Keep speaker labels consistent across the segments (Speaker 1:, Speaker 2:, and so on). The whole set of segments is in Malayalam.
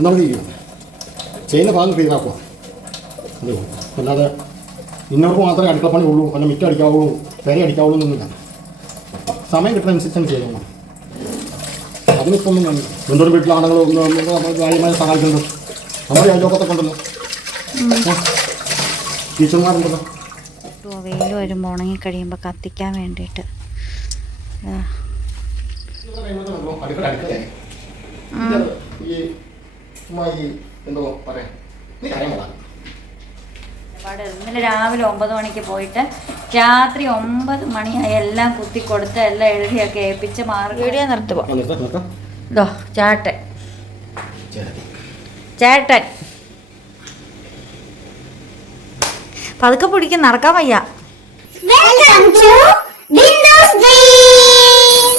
Speaker 1: എന്താണ് ചെയ്യുന്നത് ചെയ്യുന്ന ഭാഗം ക്ലീൻ ആക്കുക അതേ അല്ലാതെ ഇന്നവർക്ക് മാത്രമേ അടുക്കളപ്പണി ഉള്ളൂ അല്ല മിറ്റം അടിക്കാവുള്ളൂ പെര അടിക്കാവുള്ളൂ എന്നൊന്നുമില്ല. സമയം കിട്ടുന്നതനുസരിച്ചാണ് ചെയ്യണം അതിനിപ്പം വീട്ടിലാണെങ്കിലും ഒന്ന് നമ്മൾ കാര്യമായി സഹായിക്കുന്നു നമ്മുടെ അയൽവക്കത്തെ കൊണ്ടല്ലോ ടീച്ചർമാരുണ്ടല്ലോ.
Speaker 2: വെയിൽ വരുമ്പോൾ ഉണങ്ങി കഴിയുമ്പോൾ കത്തിക്കാൻ വേണ്ടിയിട്ട്. ദാ.
Speaker 1: ചുമ്മാ ഈ എന്തോ പറയാം. നീ കാര്യം പറയാം
Speaker 2: ഒരുപാട് ഇന്നലെ രാവിലെ ഒമ്പത് മണിക്ക് പോയിട്ട് രാത്രി ഒമ്പത് മണിയായി എല്ലാം കുത്തി കൊടുത്ത് എല്ലാം എഴുതിയൊക്കെ ഏൽപ്പിച്ച് മാറി വീഡിയോ നിർത്തുപോ
Speaker 1: നിർത്താം നിർത്താം.
Speaker 2: ഇതോ ചാട്ടൻ. ചേട്ടൻ. പതുക്കെ പിടിക്കും നടക്കാൻ വയ്യ
Speaker 3: Welcome to Windows Days!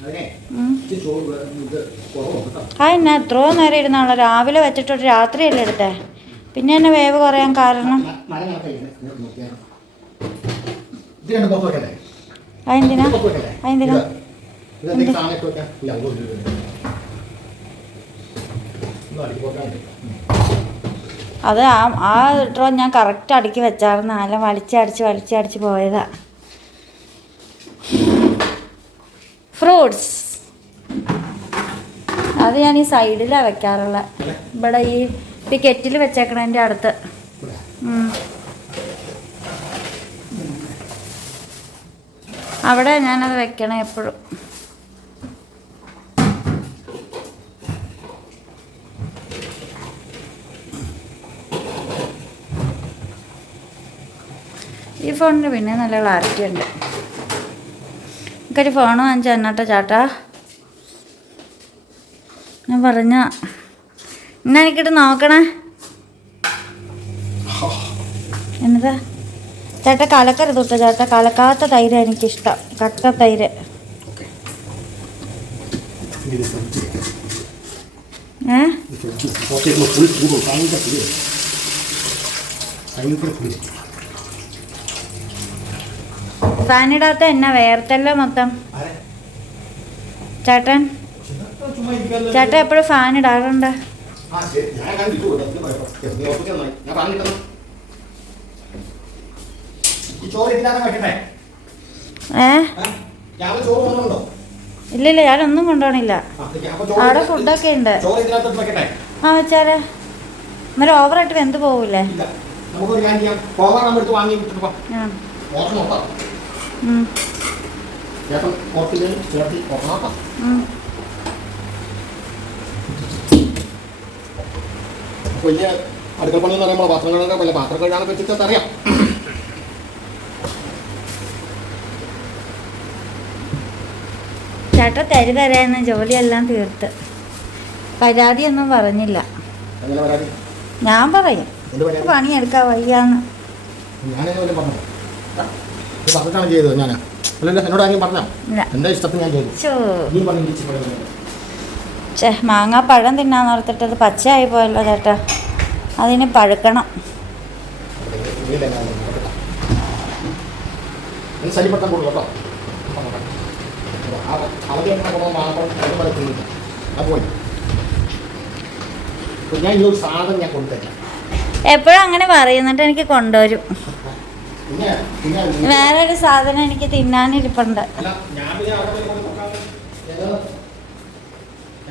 Speaker 1: അതിനെ
Speaker 2: ഉം.
Speaker 1: ഇച്ചിരി ചോറ് ഇത് കുറവുണ്ട്
Speaker 2: ആ എത്രയോ നേരം ഇരുന്നാണല്ലോ രാവിലെ വെച്ചിട്ടൊരു രാത്രിയല്ലേ എടുത്തേ? പിന്നെ എന്നെ വേവ് കുറയാൻ കാരണം. അത് ആ ആ ഡ്രോ ഞാൻ കറക്റ്റ് അടുക്കി വെച്ചായിരുന്നു. നല്ല വലിച്ചടിച്ച് വലിച്ചടിച്ച് പോയതാ. ഫ്രൂട്ട്സ്. അത് ഞാൻ ഈ സൈഡിലാണ് വെക്കാറുള്ളത് ഇവിടെ ഈ ടിക്കറ്റിൽ വെച്ചേക്കണതിന്റെ അടുത്ത്. അവിടെ ഞാനത് വെക്കണം എപ്പോഴും. ഈ ഫോണിന് പിന്നെ നല്ല ക്ലാരിറ്റി ഉണ്ട്. എനിക്കൊരു ഫോൺ വാങ്ങിച്ചു എന്നാട്ടോ ചാട്ടാ. പറഞ്ഞ. എന്നാ എനിക്കിട്ട് നോക്കണേ. എന്നതാ? ചേട്ട കലക്കരുത് കേട്ടോ ചേട്ട. കലക്കാത്ത തൈര് എനിക്കിഷ്ടം. കട്ട തൈര്. ഫാനിടാത്ത എന്നാ വേർത്തല്ലോ മൊത്തം? ചേട്ടൻ? ചേട്ടൻ എപ്പോഴും ഫാൻ ഇടാറുണ്ട്. ഏ? ഇല്ലില്ല ഞാനൊന്നും കൊണ്ടുപോകണില്ല
Speaker 1: ചോറ്
Speaker 2: അവിടെ ഫുഡൊക്കെ ഉണ്ട്. ആ വെച്ചാലേ. അന്നേരം ഓവറായിട്ട് വെന്ത് പോവില്ലേ ഉം.
Speaker 1: വലിയ അടുക്കള പണി എന്ന് പറയുമ്പോൾ പാത്രം കഴുകാൻ വലിയ പാത്രം കഴുകാനെ വെച്ചിട്ട് അറിയാം
Speaker 2: ചേട്ടാ തരി തരാന്ന് ജോലിയെല്ലാം തീർത്ത്. പരാതിയൊന്നും പറഞ്ഞില്ല.
Speaker 1: അങ്ങനെ വരാതി
Speaker 2: ഞാൻ പറയും.
Speaker 1: പണിയെടുക്കാ പരാതി?
Speaker 2: പണിയെടുക്കാൻ വയ്യാന്ന്.
Speaker 1: പറഞ്ഞിട്ടാണ് ചെയ്തത് ഞാൻ എന്നോട് ആരെയും പറഞ്ഞോ? എന്റെ ഇഷ്ടത്തിന് ഞാൻ ചെയ്തു.
Speaker 2: ചോ മാങ്ങാ പഴം തിന്നാന്ന് ഓർത്തിട്ട് അത് പച്ചയായി പോയല്ലോ ചേട്ടാ. അതിന് പഴുക്കണം. എപ്പോഴും അങ്ങനെ പറയുന്നിട്ട് എനിക്ക് കൊണ്ടുവരും.
Speaker 1: പിന്നെ പിന്നെ
Speaker 2: വേറെ ഒരു സാധനം എനിക്ക് തിന്നാനിരിപ്പുണ്ട്.
Speaker 1: ഞാൻ പിന്നെ അവിടെ പോയി കൊണ്ട് നോക്കാം ഏതാണ്? ഏതാണ്? ആ പോയത് പശുക്കുട്ടോ ആ മേശയും നോക്കാം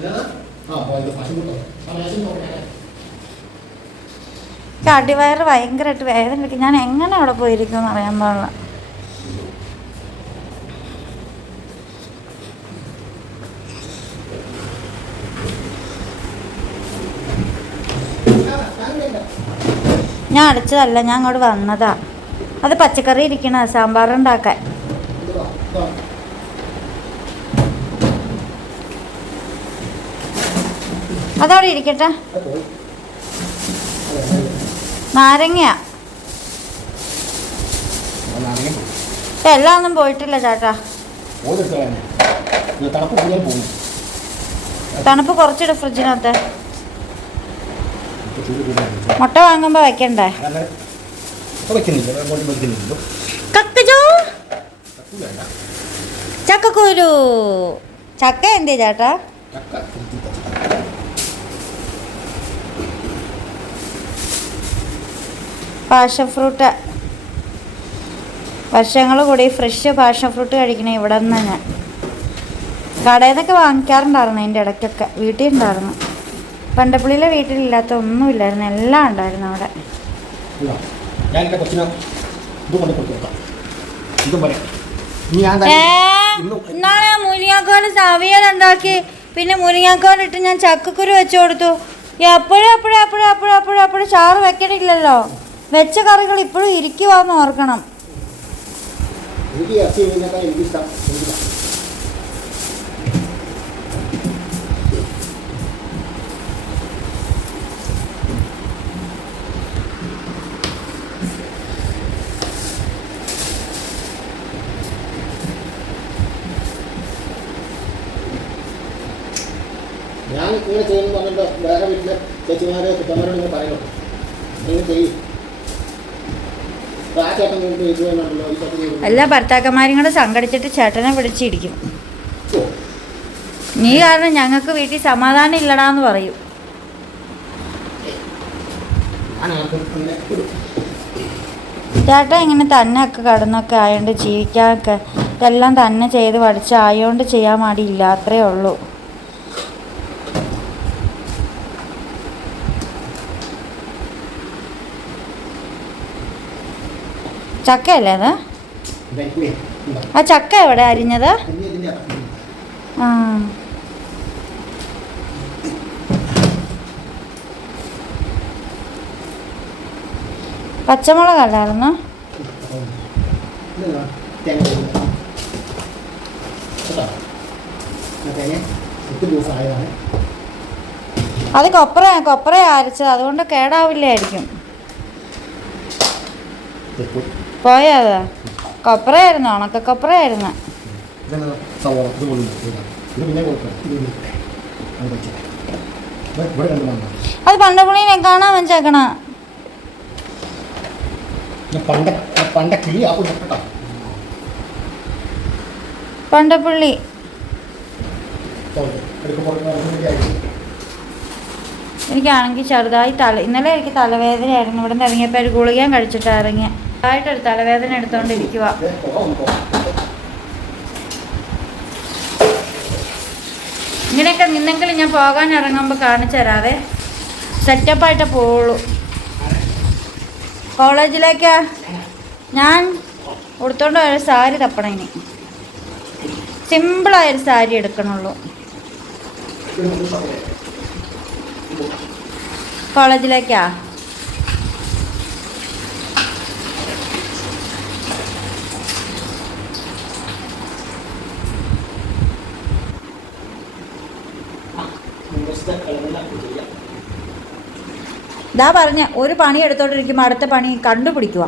Speaker 2: എനിക്ക് ഭയങ്കരമായിട്ട് വേദന എടുക്കും. ഞാൻ എങ്ങനെ അവിടെ പോയിരിക്കും അറിയാൻ പാടില്ല. ഞാൻ അടിച്ചതല്ല ഞാൻ അങ്ങോട്ട് വന്നതാ. അത് പച്ചക്കറി ഇരിക്കണ സാമ്പാർ ഉണ്ടാക്കാൻ
Speaker 1: ഇതാ, ഇതാ.
Speaker 2: അതവിടെ ഇരിക്കട്ടെ. നാരങ്ങയാ. എല്ലാം ഒന്നും പോയിട്ടില്ല ചേട്ടാ.
Speaker 1: തണുപ്പ്
Speaker 2: കുറച്ചിടും ഫ്രിഡ്ജിനകത്ത്. മുട്ട വാങ്ങുമ്പോ വെക്കണ്ടേ? കക്കജോ ചക്ക എന്തേ ചേട്ടാ? Passion fruit. വർഷങ്ങൾ കൂടി ഫ്രഷ് പാഷൻ ഫ്രൂട്ട് കഴിക്കണേ ഇവിടെ നിന്ന് ഞാൻ. കടയിൽ നിന്നൊക്കെ വാങ്ങിക്കാറുണ്ടായിരുന്നു അതിന്റെ ഇടയ്ക്കൊക്കെ. വീട്ടിൽ ഉണ്ടായിരുന്നു പണ്ടപ്പള്ളിയിലെ വീട്ടിലില്ലാത്ത ഒന്നുമില്ലായിരുന്നു. എല്ലാം ഉണ്ടായിരുന്നു അവിടെ. ഇന്നാണ് മുരിങ്ങാക്കോൽ സവിയൽ ഉണ്ടാക്കി. പിന്നെ മുരിങ്ങാക്കോലിട്ട് ഞാൻ ചക്കക്കുരു വെച്ചു കൊടുത്തു. എപ്പോഴും എപ്പോഴും എപ്പോഴും എപ്പോഴും എപ്പോഴും എപ്പോഴും ചാറ് വെക്കണില്ലല്ലോ. വെച്ച കറികൾ ഇപ്പോഴും ഇരിക്കുവാന്ന് ഓർക്കണം.
Speaker 1: ഞാൻ ഇങ്ങനെ ചെയ്യുന്നു പറഞ്ഞിട്ട് വേറെ വീട്ടിലെ ചേച്ചിമാരെ കുട്ടന്മാരോട് ഇങ്ങനെ പറയുന്നു. ഇങ്ങനെ ചെയ്യും ആ ചേട്ടൻ കൊണ്ട് ഇത് വേണമല്ലോ ഈ ചേട്ടൻ ഇത്
Speaker 2: എല്ലാ ഭർത്താക്കന്മാരും കൂടെ സംഘടിച്ചിട്ട് ചേട്ടനെ വിളിച്ചിരിക്കും. നീ കാരണം ഞങ്ങൾക്ക് വീട്ടിൽ സമാധാനം ഇല്ലടാന്ന് പറയും. ചേട്ടൻ ഇങ്ങനെ തന്നെ ഒക്കെ കടന്നൊക്കെ ആയതുകൊണ്ട് ജീവിക്കാനൊക്കെ ഇതെല്ലാം തന്നെ ചെയ്ത് പഠിച്ച് ആയതുകൊണ്ട് ചെയ്യാൻ മടിയില്ല അത്രേ ഉള്ളൂ. ചക്കയല്ലേ അത്. ആ ചക്ക എവിടെ? അരിഞ്ഞത്? ആ. പച്ചമുളകല്ലായിരുന്നു അത് കൊപ്ര കൊപ്ര അരച്ചത്. അതുകൊണ്ട് കേടാവില്ലായിരിക്കും. പോയത്. കൊപ്രയായിരുന്നു ഉണക്ക കൊപ്രയായിരുന്നു.
Speaker 1: അത്
Speaker 2: പണ്ട പണ്ടപ്പുള്ളിനെ കാണാൻ വെച്ചേക്കണ. പണ്ടപ്പുള്ളി എനിക്കാണെങ്കിൽ ചെറുതായി തല ഇന്നലെ എനിക്ക് തലവേദനയായിരുന്നു. ഇവിടെ നിന്ന് ഇറങ്ങിയപ്പോൾ ഒരു ഗുളികയും കഴിച്ചിട്ടാണ് ഇറങ്ങിയ. ആയിട്ടൊരു തലവേദന എടുത്തോണ്ടിരിക്കുക. ഇങ്ങനെയൊക്കെ നിന്നെങ്കിലും ഞാൻ പോകാൻ ഇറങ്ങുമ്പോൾ കാണിച്ചു തരാതെ സെറ്റപ്പായിട്ട് പോവുള്ളൂ. കോളേജിലേക്ക് ഞാൻ ഉടുത്തോണ്ട് ഒരു സാരി തപ്പണം ഇനി. സിമ്പിളായൊരു സാരി എടുക്കണുള്ളൂ. കോളേജിലേക്കാ? ഇതാ പറഞ്ഞ ഒരു പണി എടുത്തോണ്ടിരിക്കുമ്പോൾ അടുത്ത പണി കണ്ടുപിടിക്കുക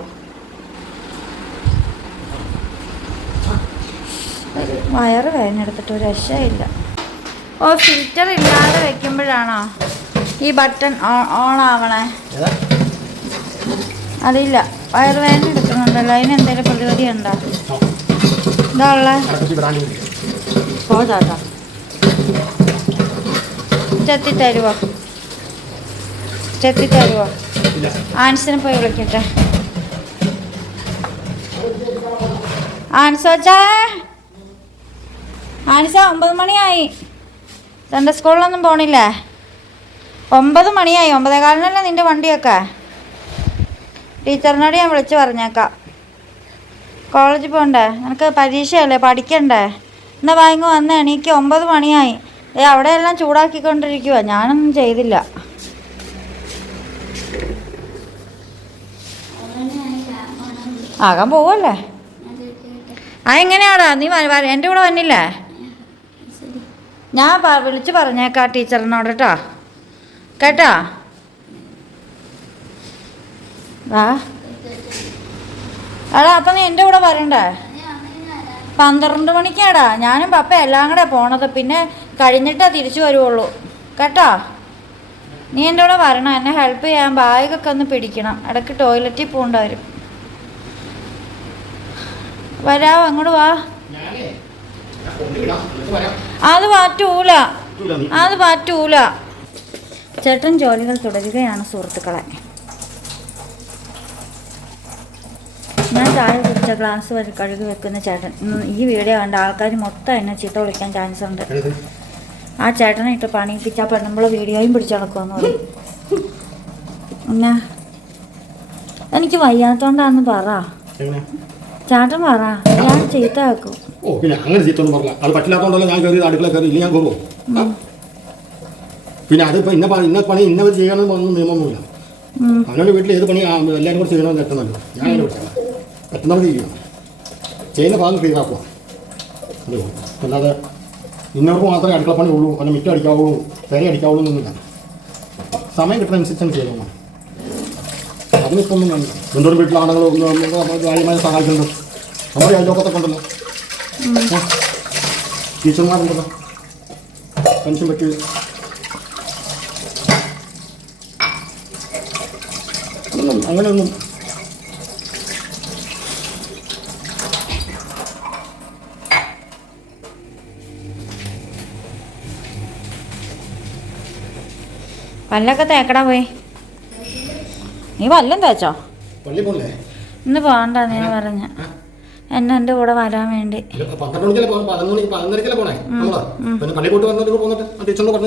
Speaker 1: വയർ
Speaker 2: വയറ് വേദന എടുത്തിട്ട് ഒരു രക്ഷയില്ല. ഓ ഫിൽറ്റർ ഇല്ലാതെ വെക്കുമ്പോഴാണോ? ഈ ബട്ടൺ ഓൺ ആവണേ? അതില്ല വയറ് വേദന എടുക്കുന്നുണ്ടല്ലോ. അതിന് എന്തെങ്കിലും പ്രതിവിധി ഉണ്ടോ? ഇതാ ഉള്ള. പോതാട്ടോ ചെത്തി തരുവോ? തരുവോ
Speaker 1: ഇല്ല.
Speaker 2: ആൻസിനെ പോയി വിളിക്കട്ടെ. ആൻസോച്ചാ ആൻസ ഒമ്പത് മണിയായി. തന്റെ സ്കൂളിലൊന്നും പോണില്ലേ? ഒമ്പത് മണിയായി. ഒമ്പതേ കാലിനല്ലേ നിന്റെ വണ്ടിയൊക്കെ? ടീച്ചറിനോട് ഞാൻ വിളിച്ച് പറഞ്ഞേക്കാം. കോളേജിൽ പോകണ്ടേ നിനക്ക് പരീക്ഷയല്ലേ? പഠിക്കണ്ടേ? എന്നാൽ വാങ്ങി വന്ന്. എണീക്ക്. ഒമ്പത് മണിയായി. ഏ അവിടെയെല്ലാം ചൂടാക്കിക്കൊണ്ടിരിക്കുക ഞാനൊന്നും ചെയ്തില്ല. ആകാൻ പോവല്ലേ? ആ എങ്ങനെയാടാ? നീ എന്റെ കൂടെ വന്നില്ലേ? ഞാൻ വിളിച്ച് പറഞ്ഞേക്കാം ടീച്ചറിനോട് കേട്ടോ കേട്ടോ? ആ എടാ അപ്പം നീ എന്റെ കൂടെ വരണ്ടേ? പന്ത്രണ്ട് മണിക്കാടാ. ഞാനും പപ്പ എല്ലാം കൂടെ പോണത്. പിന്നെ കഴിഞ്ഞിട്ടേ തിരിച്ചു വരുവുള്ളൂ. കേട്ടോ? നീ എന്റെ കൂടെ വരണം. എന്നെ ഹെൽപ്പ് ചെയ്യാൻ ബാഗൊക്കെ ഒന്ന് പിടിക്കണം. ഇടയ്ക്ക് ടോയ്ലറ്റിൽ പോകേണ്ട വരും. വരാവോ? അങ്ങോട്ട് വാ. അത്
Speaker 1: നീ.
Speaker 2: അത് പറ്റൂല ചേട്ടൻ ജോലികൾ തുടരുകയാണ് സുഹൃത്തുക്കളെ. ഞാൻ ചായ കുടിച്ച ഗ്ലാസ് വരെ കഴുകി വെക്കുന്ന ചേട്ടൻ. ഈ വീഡിയോ കണ്ട ആൾക്കാർ മൊത്തം എന്നെ ചീത്ത വിളിക്കാൻ ചാൻസ് ഉണ്ട്. ആ ചേട്ടനെ ഇട്ട് പണിയിപ്പിച്ച ആ പെണ്ണുമ്പോൾ വീഡിയോയും പിടിച്ചു നടക്കുമെന്ന് പറയും. എനിക്ക് വയ്യാത്തോണ്ടാന്ന് പറ? ചേട്ടൻ പറ. ഞാൻ ചീത്ത വെക്കും
Speaker 1: ഓ പിന്നെ അങ്ങനെ ചീത്തൊന്നും പറഞ്ഞില്ല. അത് പറ്റില്ലാത്തതുകൊണ്ടല്ല ഞാൻ കയറി അടുക്കള കയറി ഇല്ല ഞാൻ പോകും? പിന്നെ അത് ഇന്ന പണി ഇന്ന പണി ഇന്നവർ ചെയ്യണമെന്നൊന്നും നിയമമൊന്നുമില്ല. അവനവന്റെ വീട്ടിൽ ഏത് പണി എല്ലാവരും കൂടെ ചെയ്യണമെന്ന് എത്തുന്നല്ലോ ഞാൻ അങ്ങനെ വിളിച്ചാൽ എത്തുന്നവർ ചെയ്യണം ചെയ്യുന്ന ഭാഗം ക്ലീൻ ആക്കുക അതേ. അല്ലാതെ ഇന്നവർക്ക് മാത്രമേ അടുക്കള പണി ഉള്ളൂ. അല്ല മിറ്റം അടിക്കാവുള്ളൂ പെര അടിക്കാവുള്ളൂ എന്നൊന്നുമില്ല. സമയം കിട്ടുന്ന അനുസരിച്ചാണ് ചെയ്യണം ഒന്നും വേണ്ട എന്തോരം വീട്ടിലാണല്ലോ കാര്യമായി സഹായിക്കുന്നുണ്ട്. നമ്മുടെ അയൽവക്കത്തൊക്കെ ഉണ്ടല്ലോ. ടീച്ചർമാരുണ്ടല്ലോ. പെൻഷൻ പറ്റി അങ്ങനെയൊന്നും.
Speaker 2: പല്ലൊക്കെ തേക്കടാ പോയി. നീ വല്ലം തേച്ചോ? ഇന്ന് പോകണ്ട നീ പറഞ്ഞ. എന്നെ എന്റെ കൂടെ വരാൻ വേണ്ടി.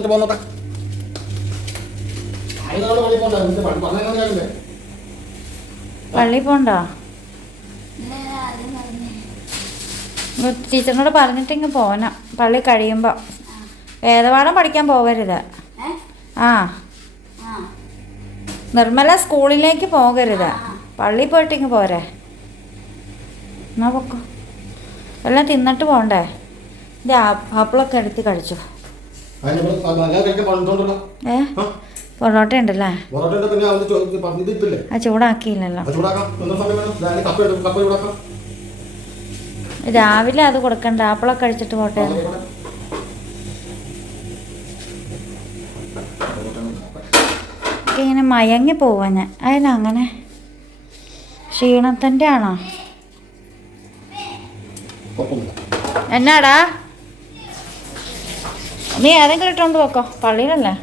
Speaker 1: പോകണം പള്ളി പോണ്ടോ ടീച്ചറിനോട് പറഞ്ഞിട്ട് ഇങ്ങ് അതിനാണ് പള്ളി കഴിയുമ്പോ. പള്ളി
Speaker 2: കഴിയുമ്പോൾ വേദപാഠം പഠിക്കാൻ പോകരുത് ആ. നിർമ്മല സ്കൂളിലേക്ക് പോകരുത്. പള്ളി പോയിട്ടിങ്ങ് പോരെ. എന്നാ പൊക്കോ. എല്ലാം തിന്നിട്ട് പോണ്ടേ? ഇത് ആപ്പിളൊക്കെ എടുത്ത് കഴിച്ചു. ഏ? പൊറോട്ട ഉണ്ടല്ലേ? ആ ചൂടാക്കിയില്ലല്ലോ. രാവിലെ അത് കൊടുക്കണ്ട. ആപ്പിളൊക്കെ കഴിച്ചിട്ട് പോട്ടെ. ഇങ്ങനെ മയങ്ങി പോവാ ഞാൻ. അതിനങ്ങനെ ക്ഷീണത്തിന്റെ ആണോ? എന്നാടാ? നീ ഏതെങ്കിലും ഇട്ടുകൊണ്ട് പോക്കോ. പള്ളിയിലല്ലേ?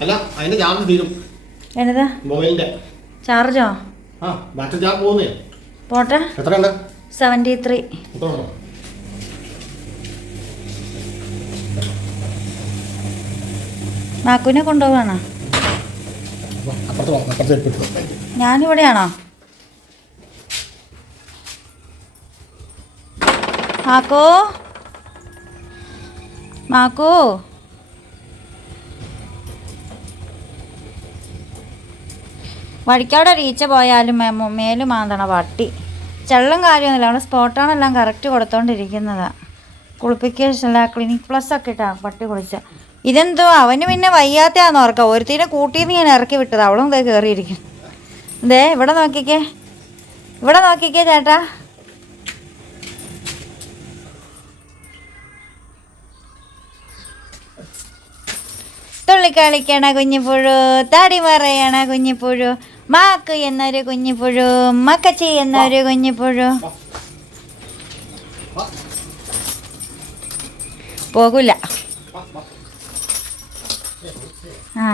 Speaker 1: അല്ല അതിന്റെ ചാർജ് തീരും.
Speaker 2: എന്നതാ
Speaker 1: മൊബൈലിന്റെ
Speaker 2: ചാർജോ?
Speaker 1: ആ ബാറ്ററി ചാർജ് പോകുന്നേ.
Speaker 2: പോട്ടെ.
Speaker 1: എത്രയുണ്ട്?
Speaker 2: Seventy three. മാക്കുവിനെ കൊണ്ടുപോവാണോ? ഞാനിവിടെയാണോ? മാക്കോ? മാക്കോ? വഴിക്കവിടെ റീച്ച പോയാലും മേലും മാന്തണ പട്ടി ചെള്ളം കാര്യമൊന്നുമില്ല അവിടെ സ്പോട്ടാണെല്ലാം കറക്റ്റ് കൊടുത്തോണ്ടിരിക്കുന്നത്. കുളിപ്പിക്കേഷനല്ല ക്ലിനിക് പ്ലസ് ഒക്കെ ഇട്ടാ പട്ടി കുളിച്ച. ഇതെന്തോ അവന് പിന്നെ വയ്യാത്തയാന്ന് ഓർക്കാം. ഒരുത്തിനെ കൂട്ടിന്ന് ഞാൻ ഇറക്കി വിട്ടത്. അവളും ഇതേ കയറിയിരിക്കും ദേ ഇവിടെ നോക്കിക്കേ. ഇവിടെ നോക്കിക്കേ ചേട്ടാ. തുള്ളിക്കളിക്കണ കുഞ്ഞിപ്പുഴു തടി പറയണ കുഞ്ഞിപ്പുഴു മാക്ക് എന്നൊരു കുഞ്ഞിപ്പുഴു മക്കച്ചി എന്നൊരു കുഞ്ഞിപ്പുഴു. പോകൂല. ആ.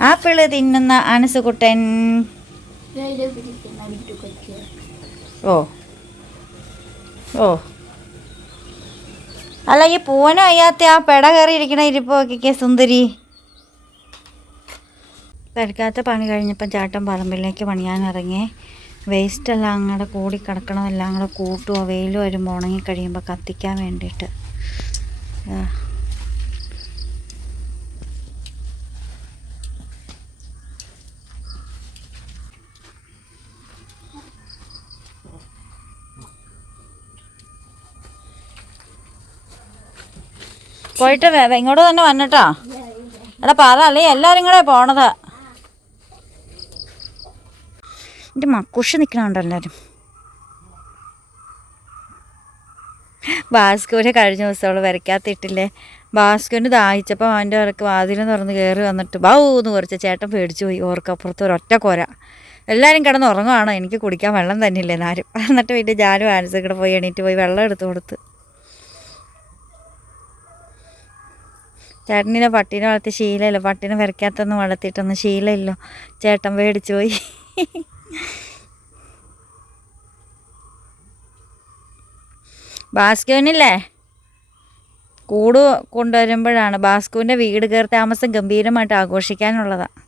Speaker 2: ആപ്പിൾ തിന്നുന്ന അനസുകുട്ടൻ ഓ. ഓ. അല്ല ഈ പൂവനും അയ്യാത്ത ആ പെട കയറിയിരിക്കണ ഇരിപ്പൊക്കെ സുന്ദരി. തടുക്കാത്ത പണി കഴിഞ്ഞപ്പം ചാട്ടം പറമ്പിലേക്ക് പണിയാൻ ഇറങ്ങി വേസ്റ്റ് എല്ലാം അങ്ങോട്ട് കൂടി കിടക്കണമെല്ലാം കൂടെ കൂട്ടുമോ വെയിൽ വരുമ്പോൾ ഉണങ്ങി കഴിയുമ്പോൾ കത്തിക്കാൻ വേണ്ടിയിട്ട്. പോയിട്ട് ഇങ്ങോട്ട് തന്നെ വന്നിട്ടോ. എടാ പറ അല്ലേ? എല്ലാവരും കൂടെ പോണത്. എന്റെ മക്കുഷ് നിൽക്കണുണ്ട് എല്ലാവരും ഭാസ്കുവിനെ കഴിഞ്ഞ ദിവസം അവൾ വരയ്ക്കാത്തിട്ടില്ലേ? ഭാസ്കുവിന് ദാഹിച്ചപ്പോൾ അവന്റെ ഇറക്ക് വാതിലെന്ന് തുറന്ന് കയറി വന്നിട്ട് ബൗ എന്ന് കുറച്ച് ചേട്ടൻ പേടിച്ചു പോയി. ഓർക്കപ്പുറത്ത് ഒരൊറ്റ കൊര. എല്ലാവരും കിടന്ന് ഉറങ്ങുവാണ്? എനിക്ക് കുടിക്കാൻ വെള്ളം തന്നില്ലേ ആരും എന്നിട്ട് വീട്ടിൽ ജാലും ആൻസും കൂടെ പോയി എണീറ്റ് പോയി വെള്ളം എടുത്തു കൊടുത്ത്. ചേട്ടനിനെ പട്ടീനെ വളർത്തി ശീലമില്ല. പട്ടീനെ വരയ്ക്കാത്തൊന്നും വളർത്തിയിട്ടൊന്നും ശീലമില്ലോ. ചേട്ടൻ പേടിച്ചു പോയി. ഭാസ്കുവിനില്ലേ കൂട് കൊണ്ടുവരുമ്പോഴാണ് ഭാസ്കുവിന്റെ വീട് കയറി താമസം ഗംഭീരമായിട്ട് ആഘോഷിക്കാനുള്ളതാണ്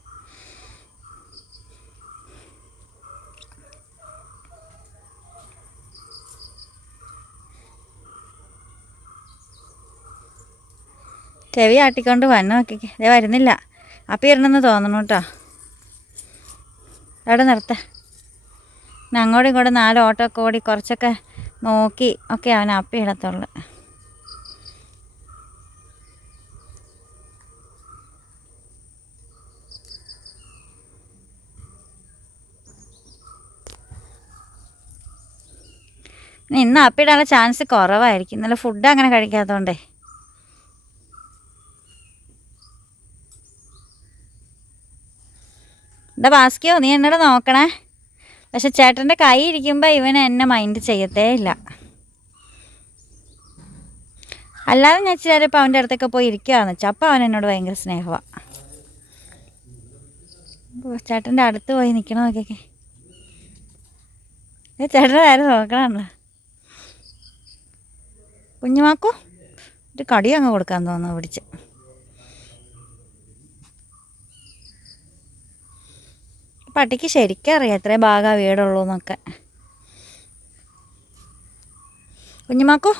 Speaker 2: ചെവി ആട്ടിക്കൊണ്ട് വന്നു നോക്കിക്കേ. ഇതേ വരുന്നില്ല. അപ്പം ഇരുന്നെന്ന് തോന്നണം കേട്ടോ അവിടെ നിർത്ത. അങ്ങോട്ടും ഇങ്ങോട്ടും നാല് ഓട്ടോ ഒക്കെ ഓടി കുറച്ചൊക്കെ നോക്കി ഒക്കെ അവൻ അപ്പി ഇടത്തുള്ളു ഇനി ഇന്ന് അപ്പിടാനുള്ള ചാൻസ് കുറവായിരിക്കും. ഇന്നലെ ഫുഡ് അങ്ങനെ കഴിക്കാത്തതുകൊണ്ടേ. എന്താ ബാസ്കിയോ നീ എന്നോട് നോക്കണേ. പക്ഷെ ചേട്ടന്റെ കൈ ഇരിക്കുമ്പോൾ ഇവൻ എന്നെ മൈൻഡ് ചെയ്യത്തേ ഇല്ല. അല്ലാതെ ഞാൻ ചിലപ്പോൾ അവന്റെ അടുത്തൊക്കെ പോയി ഇരിക്കുകയാണെന്ന് വെച്ചാൽ അപ്പോൾ അവൻ എന്നോട് ഭയങ്കര സ്നേഹമാണ് ചേട്ടന്റെ അടുത്ത് പോയി നിൽക്കണം നോക്കിയൊക്കെ ചേട്ടന്റെ കാര്യം നോക്കണമല്ലോ കുഞ്ഞുമാക്കോ ഒരു കടി അങ്ങ് കൊടുക്കാൻ തോന്നുന്നു പിടിച്ച്. പട്ടിക്ക് ശരിക്കും അറിയാം എത്ര ഭാഗം വീടുള്ളൂ എന്നൊക്കെ കുഞ്ഞുമാക്കോ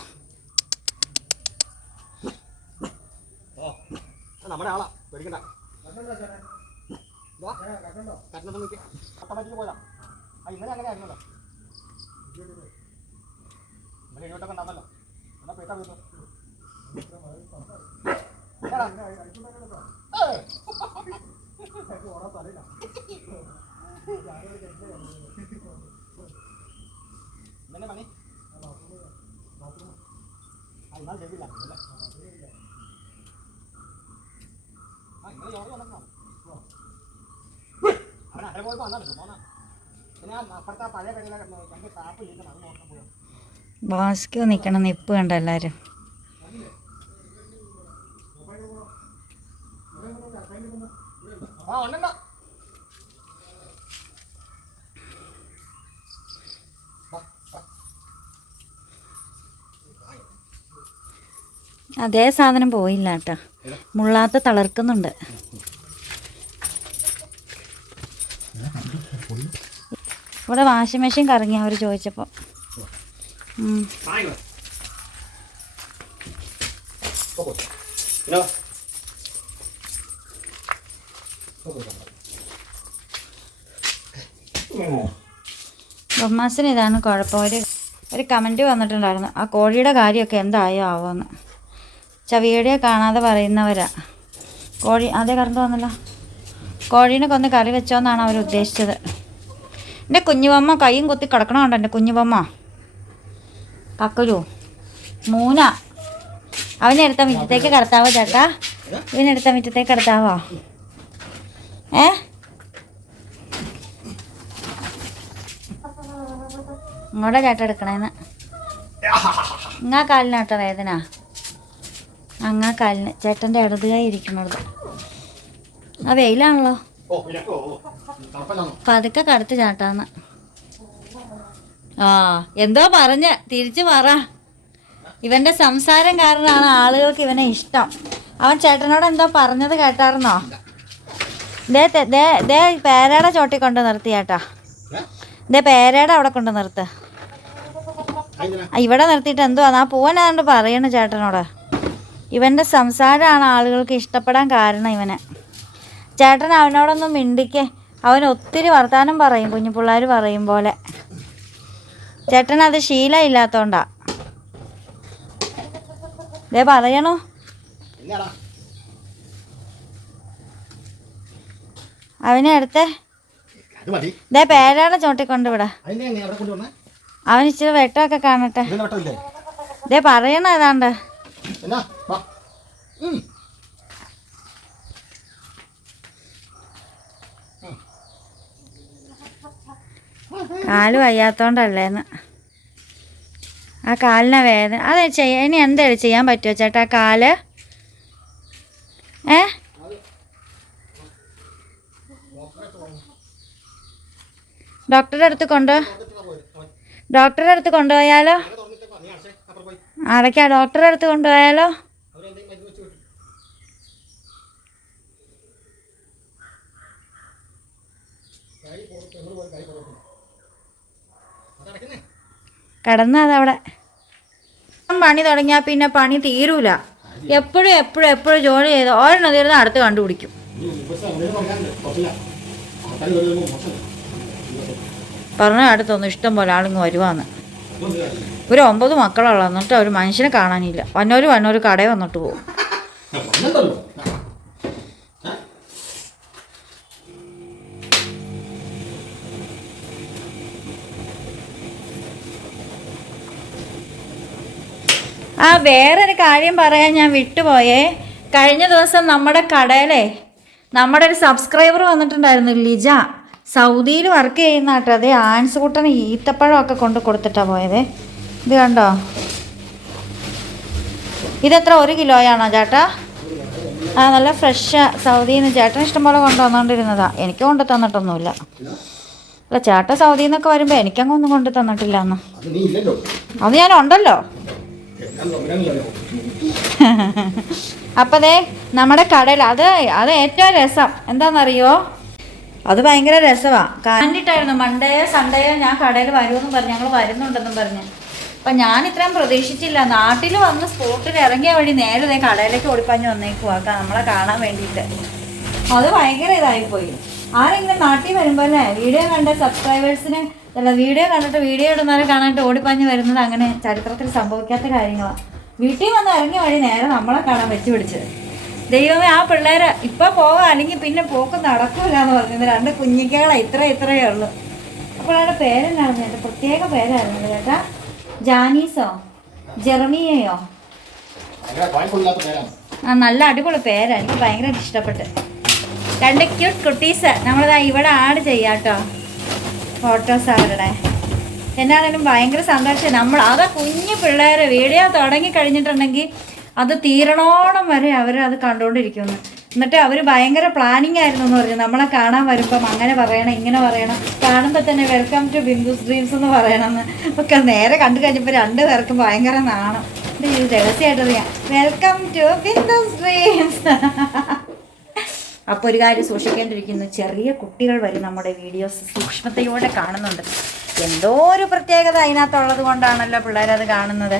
Speaker 1: നമ്മുടെ ആളാ. ആ അങ്ങനെ ഇങ്ങോട്ടൊക്കെ ഉണ്ടാവല്ലോ എന്നാ പേട്ട വീട്ടു മണി അപ്പുറത്തെ ആ പഴയ
Speaker 2: നിൽക്കണം നിപ്പ് കണ്ട എല്ലാവരും
Speaker 1: ആ ഉണ്ടല്ലോ.
Speaker 2: അതേ സാധനം പോയില്ല കേട്ടോ. മുള്ളാത്ത തളർക്കുന്നുണ്ട്. ഇവിടെ വാഷിംഗ് മെഷീൻ കറങ്ങി അവർ ചോദിച്ചപ്പോൾ ബ്രഹ്മാസിന് ഇതാണ് കുഴപ്പം ഒരു ഒരു കമന്റ് വന്നിട്ടുണ്ടായിരുന്നു. ആ കോഴിയുടെ കാര്യമൊക്കെ എന്തായോ ആവുമെന്ന് ച വീഡിയോ കാണാതെ പറയുന്നവരാ. കോഴി അതേ കറണ്ട് വന്നല്ലോ. കോഴീനെ കൊന്ന് കറി വെച്ചോന്നാണ് അവർ ഉദ്ദേശിച്ചത്. എന്റെ കുഞ്ഞുവമ്മ കൈയും കുത്തി കിടക്കണമുണ്ട് എന്റെ കുഞ്ഞുവമ്മ? കക്കുരു മൂന. അവനെടുത്ത മിറ്റത്തേക്ക് കിടത്താവോ ചേട്ടാ? ഇവനെടുത്ത മിറ്റത്തേക്ക് കിടത്താവോ? ഏ? ഇങ്ങോട്ടാ ചേട്ടാ എടുക്കണേന്ന്. ഇങ്ങാ കാലിനാട്ടോ വേദന. അങ്ങാ കാലിന് ചേട്ടന്റെ ഇടത് കൈ ഇരിക്കണത് ആ വെയിലാണല്ലോ. പതുക്കെ കടുത്ത് ചാട്ടാന്ന്. ആ എന്തോ പറഞ്ഞ് തിരിച്ചു പറ. ഇവന്റെ സംസാരം കാരണമാണ് ആളുകൾക്ക് ഇവനെ ഇഷ്ടം. അവൻ ചേട്ടനോട് എന്തോ പറഞ്ഞത് കേട്ടായിരുന്നോ? ദേ ദേ ദേ പേരയുടെ ചോട്ടി കൊണ്ട് നിർത്തി ചേട്ടാ. ദേ പേരയുടെ അവിടെ കൊണ്ട് നിർത്ത്. ഇവിടെ നിർത്തിയിട്ട് എന്തുവാ? ആ പൂവനാണ്ട് പറയണു ചേട്ടനോട്. ഇവന്റെ സംസാരമാണ് ആളുകൾക്ക് ഇഷ്ടപ്പെടാൻ കാരണം ഇവനെ. ചേട്ടൻ അവനോടൊന്നും മിണ്ടിക്കേ. അവൻ ഒത്തിരി വർത്തമാനം പറയും കുഞ്ഞു പിള്ളേർ പറയും പോലെ. ചേട്ടൻ അത് ശീലമില്ലാത്തോണ്ടാ. ദേ പറയണോ. അവനെ അടുത്തേ
Speaker 1: അത്
Speaker 2: പേരാടെ ചോട്ടിക്കൊണ്ട് വിടാ അവൻ ഇച്ചിരി വെട്ടമൊക്കെ കാണട്ടെ. ഇതേ പറയണ ഏതാണ്ട്.
Speaker 1: എന്നാ വാ.
Speaker 2: കാൽ വയ്യാത്തോണ്ടല്ലേന്ന്. ആ കാലിനെ വേദന. അതെ ചെയ്യാൻ ഇനി എന്താ ചെയ്യാൻ പറ്റുമോ ചേട്ടാ? കാൽ? ഏ? ഡോക്ടറുടെ അടുത്ത് കൊണ്ട്? ഡോക്ടറുടെ അടുത്ത് കൊണ്ടുപോയാലോ? അടയ്ക്കാ ഡോക്ടറെ അടുത്ത് കൊണ്ടുപോയാലോ? കിടന്നത് പണി തുടങ്ങിയാൽ പിന്നെ പണി തീരൂല. എപ്പോഴും എപ്പോഴും എപ്പോഴും ജോലി ചെയ്ത് ഓരോ തീർന്ന് അടുത്ത് കണ്ടുപിടിക്കും. പറഞ്ഞ അടുത്തൊന്നും ഇഷ്ടം പോലെ ആളിങ്ങ് വരുവാന്ന്. ഒരു ഒമ്പത് മക്കളുള്ള എന്നിട്ട് ഒരു മനുഷ്യനെ കാണാനില്ല. വന്നോര് വന്നോര് കടയിൽ വന്നിട്ട് പോകും.
Speaker 1: ആ
Speaker 2: വേറൊരു കാര്യം പറയാൻ ഞാൻ വിട്ടുപോയേ. കഴിഞ്ഞ ദിവസം നമ്മുടെ കടയിലെ നമ്മുടെ ഒരു സബ്സ്ക്രൈബർ വന്നിട്ടുണ്ടായിരുന്നു ലിജ. സൗദിയിൽ വർക്ക് ചെയ്യുന്ന കേട്ടോ. അതേ ആൻസ് കുട്ടന് ഈത്തപ്പഴമൊക്കെ കൊണ്ട് കൊടുത്തിട്ടാണ് പോയത്. ഇത് കണ്ടോ? ഇതെത്ര ഒരു കിലോയാണോ ചേട്ടാ? ആ നല്ല ഫ്രഷ് സൗദിയിൽ നിന്ന് ചേട്ടൻ ഇഷ്ടംപോലെ കൊണ്ടുവന്നുകൊണ്ടിരുന്നതാ എനിക്ക് കൊണ്ടു തന്നിട്ടൊന്നുമില്ല. അല്ല ചേട്ടൻ സൗദിയിൽ നിന്നൊക്കെ വരുമ്പോൾ എനിക്കങ്ങ് ഒന്നും കൊണ്ടു തന്നിട്ടില്ല എന്ന്
Speaker 1: അത്
Speaker 2: ഞാൻ ഉണ്ടല്ലോ. അപ്പതേ നമ്മുടെ കടയിൽ അത് അത് ഏറ്റവും രസം. എന്താണെന്നറിയോ അത് ഭയങ്കര രസമാണ് കണ്ടിട്ടായിരുന്നു മൺഡേയോ സൺഡേയോ ഞാൻ കടയിൽ വരുമെന്നും പറഞ്ഞു ഞങ്ങൾ വരുന്നുണ്ടെന്നും പറഞ്ഞ്. അപ്പം ഞാൻ ഇത്രയും പ്രതീക്ഷിച്ചില്ല. നാട്ടിൽ വന്ന് സ്പോട്ടിൽ ഇറങ്ങിയ വഴി നേരെ കടയിലേക്ക് ഓടിപ്പാഞ്ഞ് വന്നേക്കുവാ. നമ്മളെ കാണാൻ വേണ്ടിയിട്ട്. അത് ഭയങ്കര ഇതായിപ്പോയി. ആരെങ്കിലും നാട്ടിൽ വരുമ്പോൾ അല്ലേ? വീഡിയോ കണ്ട സബ്സ്ക്രൈബേഴ്സിന് അല്ല വീഡിയോ കണ്ടിട്ട് വീഡിയോ ഇടുന്നവരെ കാണാനായിട്ട് ഓടിപ്പാഞ്ഞ് വരുന്നത് അങ്ങനെ ചരിത്രത്തിൽ സംഭവിക്കാത്ത കാര്യങ്ങളാണ് വീട്ടിൽ വന്ന് ഇറങ്ങിയ വഴി നേരെ നമ്മളെ കാണാൻ വെച്ച് പിടിച്ചത്. ദൈവമേ ആ പിള്ളേരെ ഇപ്പൊ പോകാം അല്ലെങ്കിൽ പിന്നെ പോക്ക് നടക്കില്ല എന്ന് പറഞ്ഞത് രണ്ട് കുഞ്ഞിക്കകളെ ഇത്ര ഇത്രയേ ഉള്ളൂ. അവരുടെ പേരെന്നായിരുന്നു എന്റെ പ്രത്യേക പേരായിരുന്നു ചേട്ടാ ജാനീസോ? ജെറമിയയോ? ആ നല്ല അടിപൊളി പേരാ. എനിക്ക് ഭയങ്കര ഇഷ്ടപ്പെട്ട്. രണ്ട് ക്യൂട്ട് കുട്ടീസ്. നമ്മളിതാ ഇവിടെ ആഡ് ചെയ്യാം കേട്ടോ ഫോട്ടോസ് അവരുടെ. എന്നാണേലും ഭയങ്കര സന്തോഷം. നമ്മൾ അതാ കുഞ്ഞു പിള്ളേർ വീഡിയോ തുടങ്ങി കഴിഞ്ഞിട്ടുണ്ടെങ്കിൽ അത് തീരണോണം വരെ അവർ അത് കണ്ടുകൊണ്ടിരിക്കുന്നു. എന്നിട്ട് അവർ ഭയങ്കര പ്ലാനിങ് ആയിരുന്നു എന്ന് പറഞ്ഞു. നമ്മളെ കാണാൻ വരുമ്പം അങ്ങനെ പറയണം ഇങ്ങനെ പറയണം. കാണുമ്പോൾ തന്നെ വെൽക്കം ടു ബിന്ദുസ് ഡ്രീംസ് എന്ന് പറയണമെന്ന് ഒക്കെ നേരെ കണ്ടു കഴിഞ്ഞപ്പോൾ രണ്ട് പേർക്കും ഭയങ്കര നാണം. ഇത് വെൽക്കം ടു ബിന്ദുസ് ഡ്രീംസ് അപ്പോൾ ഒരു കാര്യം സൂക്ഷിക്കേണ്ടിയിരിക്കുന്നു. ചെറിയ കുട്ടികൾ വരും നമ്മുടെ വീഡിയോസ് സൂക്ഷ്മതയോടെ കാണുന്നുണ്ട്. എന്തോ ഒരു പ്രത്യേകത അതിനകത്തുള്ളത് കൊണ്ടാണല്ലോ പിള്ളേരത് കാണുന്നത്.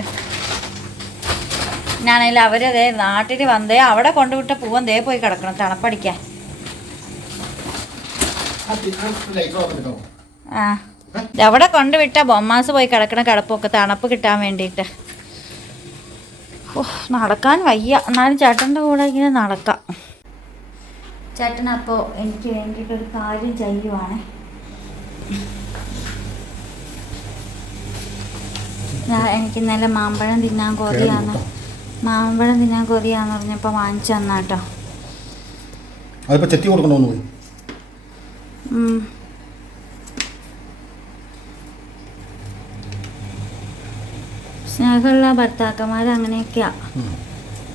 Speaker 2: ഞാണെങ്കിൽ അവരതേ നാട്ടിൽ വന്നേ അവിടെ കൊണ്ടുവിട്ട പൂവൻ ദേ പോയി കിടക്കണം തണുപ്പടിക്കാൻ.
Speaker 1: ആ.
Speaker 2: അവിടെ കൊണ്ടുവിട്ട ബൊമ്മാസ് പോയി കിടക്കണ കിടപ്പൊക്കെ തണുപ്പ് കിട്ടാൻ വേണ്ടിയിട്ട്. ഓ നടക്കാൻ വയ്യ. എന്നാലും ചേട്ടന്റെ കൂടെ ഇങ്ങനെ നടക്കാം. ചേട്ടൻ അപ്പോൾ എനിക്ക് വേണ്ടിയിട്ടൊരു കാര്യം ചെയ്യുവാണ്. എനിക്ക് ഇന്നലെ മാമ്പഴം തിന്നാൻ കൊതിയാന്ന് മാമ്പഴം തിന്നാൻ കൊതിയാന്ന് പറഞ്ഞപ്പോൾ വാങ്ങിച്ചു തന്നാട്ടോ.
Speaker 1: അതിപ്പോൾ ചെത്തി കൊടുക്കണമെന്ന് പോയി.
Speaker 2: സ്നേഹമുള്ള ഭർത്താക്കന്മാർ അങ്ങനെയൊക്കെയാ.
Speaker 1: ഉം.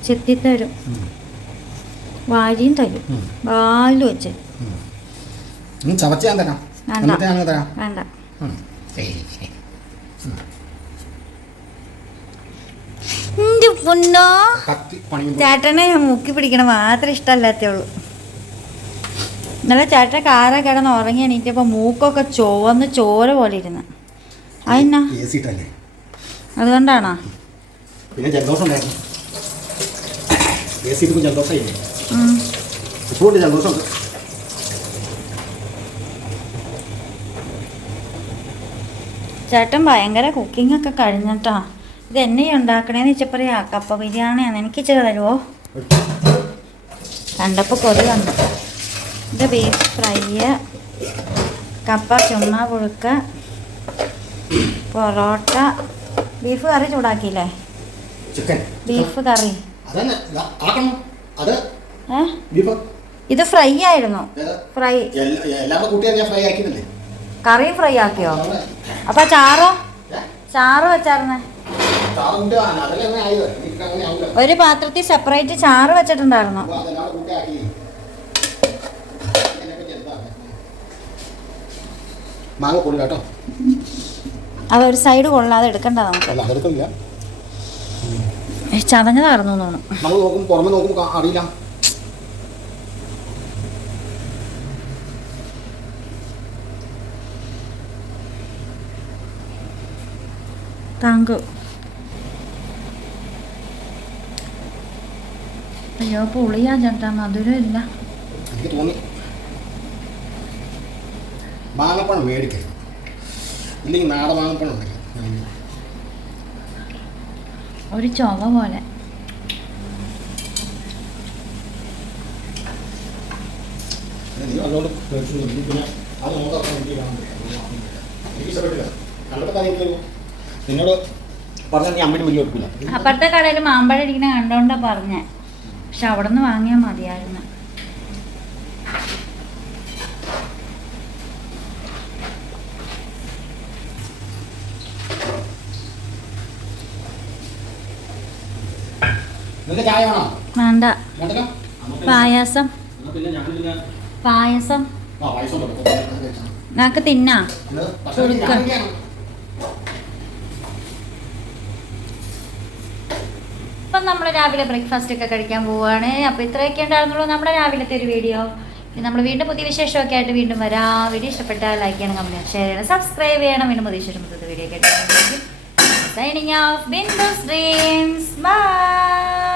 Speaker 2: ചെത്തിത്തരും.
Speaker 1: ഉം.
Speaker 2: വാരിയും തരും. വാലും വെച്ച്.
Speaker 1: ചവച്ചാൻ തരാം.
Speaker 2: വേണ്ട.
Speaker 1: തരാം?
Speaker 2: വേണ്ട.
Speaker 1: പണിയുമ്പോൾ
Speaker 2: ചേട്ടനെ ഞാൻ മുക്കി പിടിക്കണ. മാത്രം ഇഷ്ടമല്ലാത്തേ ഉള്ളൂ. ഇന്നലെ ചേട്ടൻ കാറ കിടന്ന് ഉറങ്ങി എണീറ്റപ്പോൾ മൂക്കൊക്കെ ചുവന്ന് ചോര പോലെ ഇരുന്ന്. അതുകൊണ്ടാണോ?
Speaker 1: പിന്നെ ജലദോഷം
Speaker 2: ചേട്ടൻ ഭയങ്കര കുക്കിംഗ് ഒക്കെ കഴിഞ്ഞിട്ടാ. ഇത് എന്നെ ഉണ്ടാക്കണേന്ന് വെച്ചപ്പറയാ കപ്പ ബിരിയാണിയാണ് എനിക്ക് ഇച്ചിരി തരുമോ കണ്ടപ്പോൾ കൊതി വന്നു. ഇത് ബീഫ് ഫ്രൈ കപ്പ ചുമ്മാ പുഴുക്ക് parotta. Beef curry ചൂടാക്കിയില്ലേ? Beef curry.
Speaker 1: ഇത്
Speaker 2: ഫ്രൈ ആയിരുന്നു? ഫ്രൈ കറി ഫ്രൈ ആക്കിയോ? അപ്പൊ ചാറോ? ചാറ് വെച്ചായിരുന്നേ? ഒരു പാത്രത്തിൽ സെപ്പറേറ്റ് ചാറ് വെച്ചിട്ടുണ്ടായിരുന്നു.
Speaker 1: മാങ്ങ കേട്ടോ.
Speaker 2: അത് ഒരു സൈഡ് കൊള്ളാതെ എടുക്കണ്ട നമുക്ക്. ചതഞ്ഞതായിരുന്നു തോന്നുന്നു.
Speaker 1: പുറമെ നോക്കുമ്പോൾ അറിയില്ല.
Speaker 2: താങ്ക് അയ്യോ പുളിയാ ചേട്ടാ മധുരം ഇല്ല.
Speaker 1: എനിക്ക് തോന്നി. മാങ്ങപ്പഴം മേടിക്കരുത് ഇല്ലെങ്കിൽ നാടൻ മാങ്ങപ്പഴം
Speaker 2: ഒരു ചുവ പോലെ.
Speaker 1: നീ അതുകൊണ്ട് മേടിച്ചു നീ പിന്നെ അത് നോക്കാൻ എനിക്ക് കാണാൻ പറ്റില്ല. എനിക്ക് ഇഷ്ടപ്പെട്ടില്ല. കണ്ടപ്പോൾ തന്നെ എനിക്കൊരു നിന്നോട് പറഞ്ഞാൽ നീ അമ്മയുടെ വലിയ കൊടുക്കില്ല
Speaker 2: അപ്പുറത്തെ കടയിൽ മാമ്പഴം ഇരിക്കുന്ന കണ്ടോണ്ടാ പറഞ്ഞേ. പക്ഷെ അവിടെ നിന്ന് വാങ്ങിയാൽ മതിയായിരുന്നു വേണ്ട. പായസം. പായസം. നിനക്ക് തിന്നാ? കൊടുക്ക. ഇപ്പം നമ്മൾ രാവിലെ ബ്രേക്ക്ഫാസ്റ്റ് ഒക്കെ കഴിക്കാൻ പോവുകയാണ് അപ്പോൾ ഇത്രയൊക്കെ ഉണ്ടായിരുന്നുള്ളൂ നമ്മുടെ രാവിലത്തെ ഒരു വീഡിയോ നമ്മൾ വീണ്ടും പുതിയ വിശേഷമൊക്കെ ആയിട്ട് വീണ്ടും വരാം. വീഡിയോ ഇഷ്ടപ്പെട്ടാൽ ലൈക്ക് ചെയ്യണം കമന്റ് ചെയ്യണം ഷെയർ ചെയ്യണം സബ്സ്ക്രൈബ് ചെയ്യണം. വീണ്ടും പുതിയ വിശേഷം വീഡിയോ ഒക്കെ signing off Bindu's dreams bye